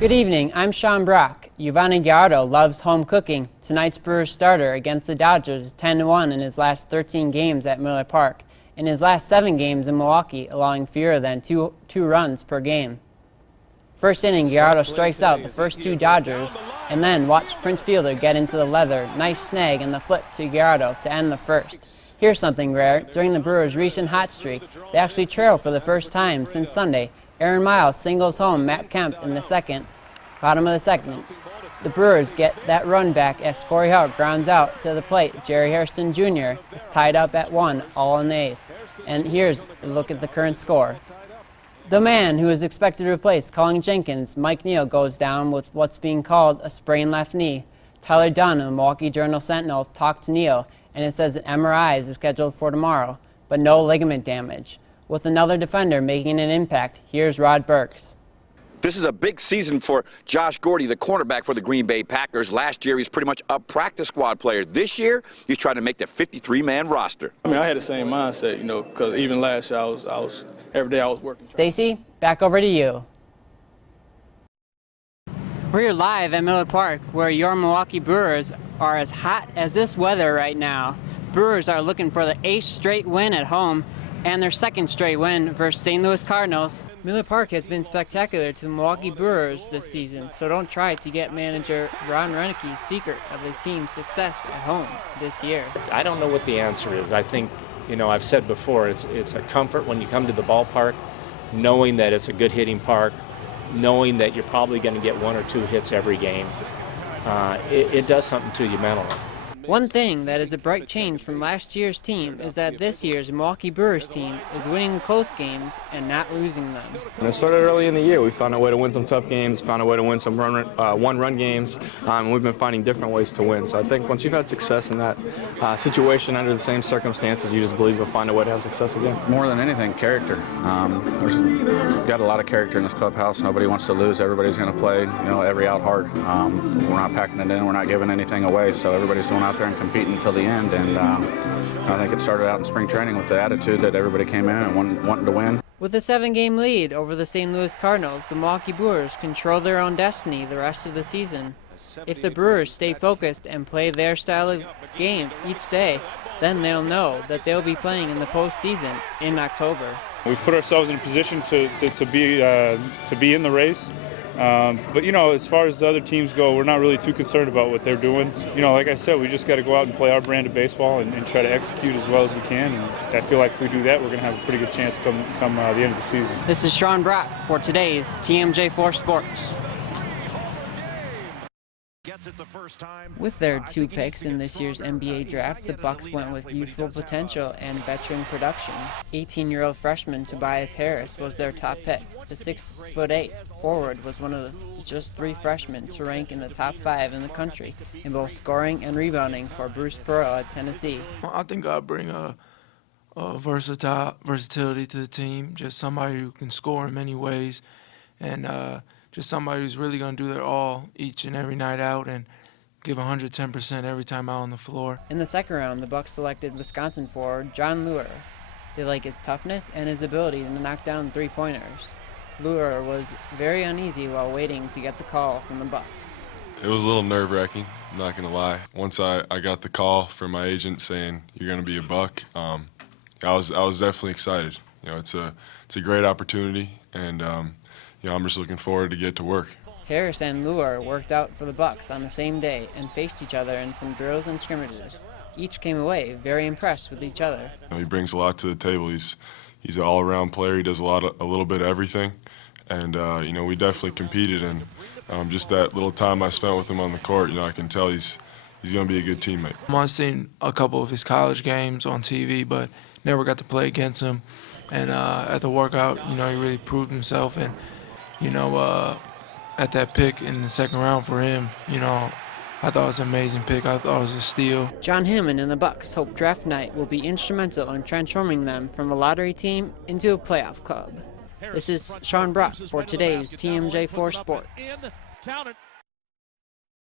Good evening, I'm Sean Brock. Giovanni Gallardo loves home cooking. Tonight's Brewers starter against the Dodgers is 10-1 in his last 13 games at Miller Park. In his last 7 games in Milwaukee, allowing fewer than two runs per game. First inning, Gallardo strikes out the first 2 Dodgers, and then watch Prince Fielder get into the leather. Nice snag and the flip to Gallardo to end the first. Here's something rare. During the Brewers' recent hot streak, they actually trail for the first time since Sunday. Aaron Miles singles home Matt Kemp in the bottom of the second. The Brewers get that run back as Corey Hart grounds out to the plate. Jerry Hairston Jr. It's tied up at 1, all in the 8th. And here's a look at the current score. The man who is expected to replace Colin Jenkins, Mike Neal, goes down with what's being called a sprained left knee. Tyler Dunn of the Milwaukee Journal-Sentinel talked to Neal, and it says an MRI is scheduled for tomorrow, but no ligament damage. With another defender making an impact, here's Rod Burks. This is a big season for Josh Gordy, the cornerback for the Green Bay Packers. Last year, he's pretty much a practice squad player. This year, he's trying to make the 53-man roster. I mean, I had the same mindset, you know, because even last year, every day I was working. Stacy, back over to you. We're here live at Miller Park, where your Milwaukee Brewers are as hot as this weather right now. Brewers are looking for the 8th straight win at home and their 2nd straight win versus St. Louis Cardinals. Miller Park has been spectacular to the Milwaukee Brewers this season, so don't try to get manager Ron Renick's secret of his team's success at home this year. I don't know what the answer is. I think, you know, I've said before, it's a comfort when you come to the ballpark, knowing that it's a good hitting park, knowing that you're probably going to get 1 or 2 hits every game. It does something to you mentally. One thing that is a bright change from last year's team is that this year's Milwaukee Brewers team is winning close games and not losing them. And it started early in the year. We found a way to win some tough games, found a way to win some one-run games, and we've been finding different ways to win. So I think once you've had success in that situation under the same circumstances, you just believe you'll find a way to have success again. More than anything, character. We've got a lot of character in this clubhouse. Nobody wants to lose. Everybody's going to play, every out hard. We're not packing it in. We're not giving anything away. So everybody's going out there and competing until the end. And I think it started out in spring training with the attitude that everybody came in and wanting to win. With a 7-game lead over the St. Louis Cardinals, the Milwaukee Brewers control their own destiny the rest of the season. If the Brewers stay focused and play their style of game each day, then they'll know that they'll be playing in the postseason in October. We've put ourselves in a position to be in the race. But, as far as the other teams go, we're not really too concerned about what they're doing. Like I said, we just got to go out and play our brand of baseball and try to execute as well as we can. And I feel like if we do that, we're going to have a pretty good chance come the end of the season. This is Sean Brock for today's TMJ4 Sports. With their 2 picks in this year's NBA draft, the Bucks went with youthful potential and veteran production. 18-year-old freshman Tobias Harris was their top pick. The 6'8" forward was one of just 3 freshmen to rank in the top 5 in the country in both scoring and rebounding for Bruce Pearl at Tennessee. I think I bring a versatility to the team, just somebody who can score in many ways, and just somebody who's really going to do their all each and every night out and give 110% every time out on the floor. In the 2nd round, the Bucks selected Wisconsin forward John Luer. They like his toughness and his ability to knock down 3-pointers. Luer was very uneasy while waiting to get the call from the Bucks. It was a little nerve-wracking, I'm not going to lie. Once I got the call from my agent saying you're going to be a Buck, I was definitely excited. It's a great opportunity, and I'm just looking forward to get to work. Harris and Luer worked out for the Bucks on the same day and faced each other in some drills and scrimmages. Each came away very impressed with each other. He brings a lot to the table. He's an all-around player. He does a little bit of everything, and we definitely competed. And just that little time I spent with him on the court, I can tell he's going to be a good teammate. I've seen a couple of his college games on TV, but never got to play against him. And at the workout, he really proved himself. And at that pick in the 2nd round for him, I thought it was an amazing pick. I thought it was a steal. John Hammond and the Bucks hope draft night will be instrumental in transforming them from a lottery team into a playoff club. This is Sean Brock for today's TMJ4 Sports.